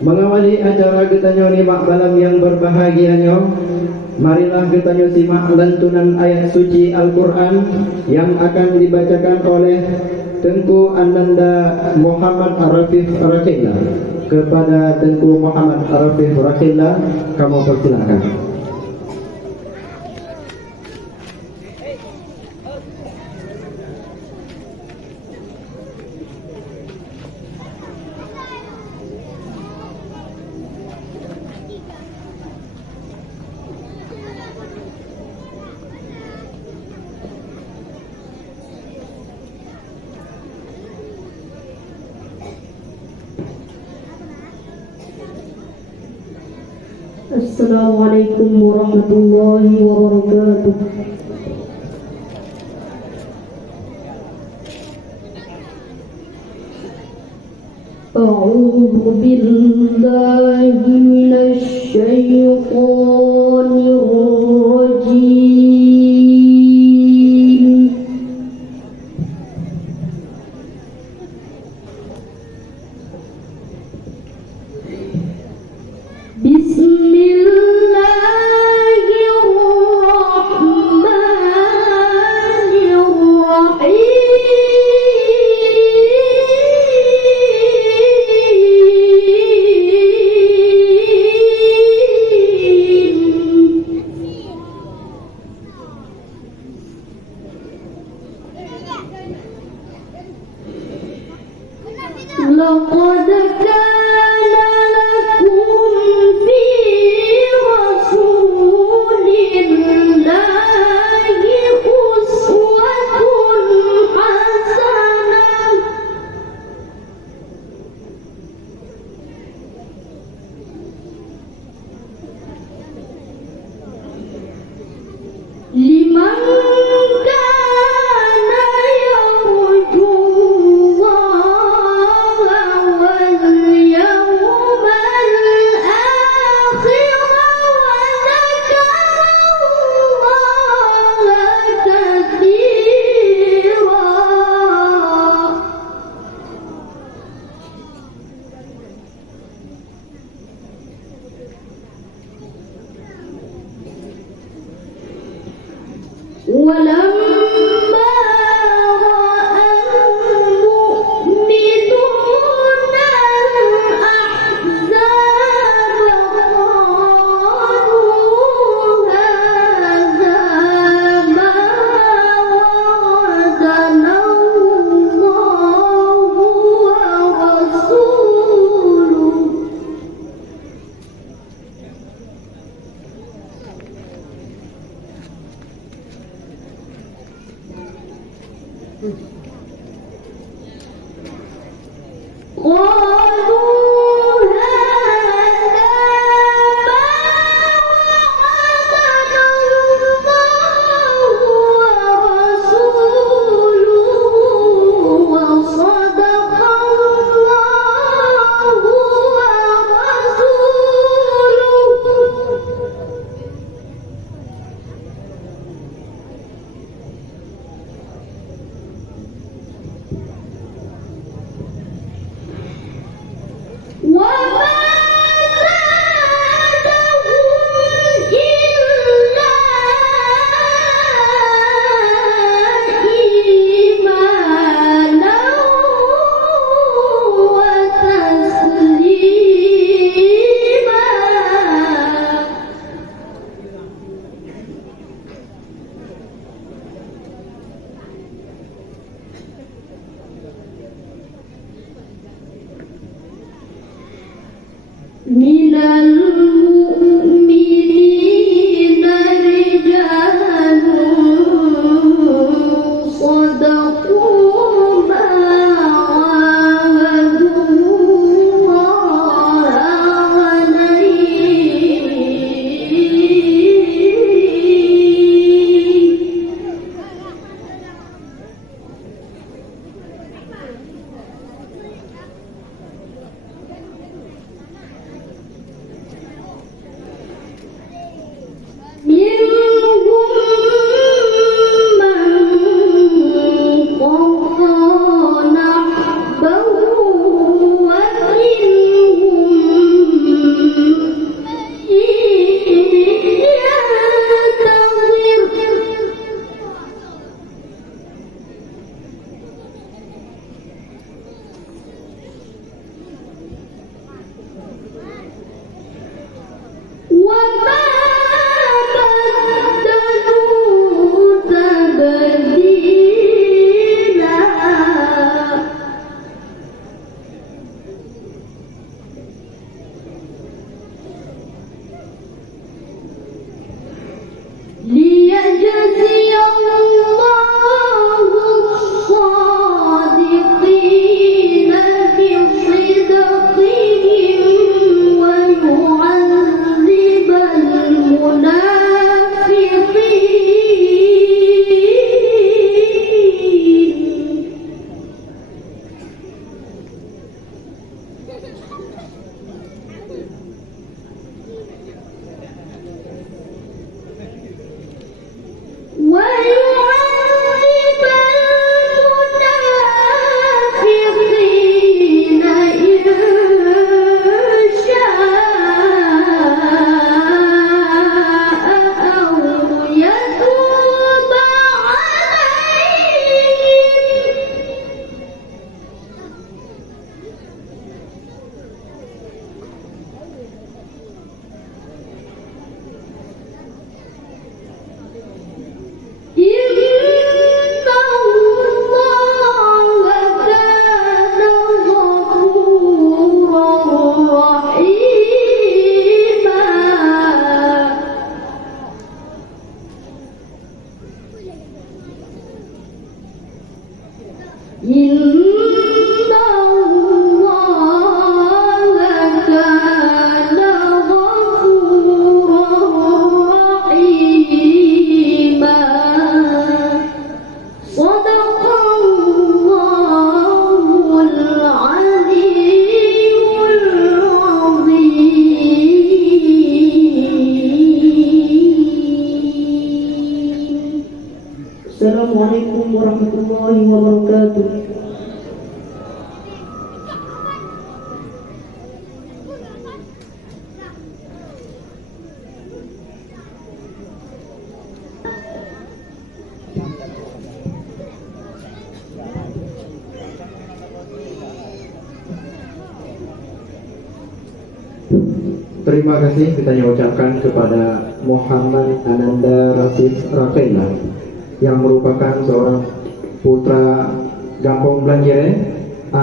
Mengawali acara getanyo ni mak balam yang berbahagianyo, marilah getanyo simak lantunan ayat suci Al-Quran yang akan dibacakan oleh Tengku Ananda Muhammad Arafif Rakhila. Kepada Tengku Muhammad Arafif Rakhila, kamu persilakan. Assalamualaikum warahmatullahi wabarakatuh. A'udzu billahi minasy syaithanir rajim. لقد كان لكم في رسول الله أسوة حسنة لمن كان يرجو ولما رأى المؤمنون الأحزاب قالوا هذا ما وعدنا الله ورسوله قالوا هذا ما وعدنا الله ورسوله وصدق الله ورسوله وما زادهم إلا إيمانا وتسليما من المؤمنين رجال صدقوا ما عاهدوا الله عليه Terima kasih kita ucapkan kepada Muhammad Ananda Rafiq Rafaela yang merupakan seorang putra Gampong Blangire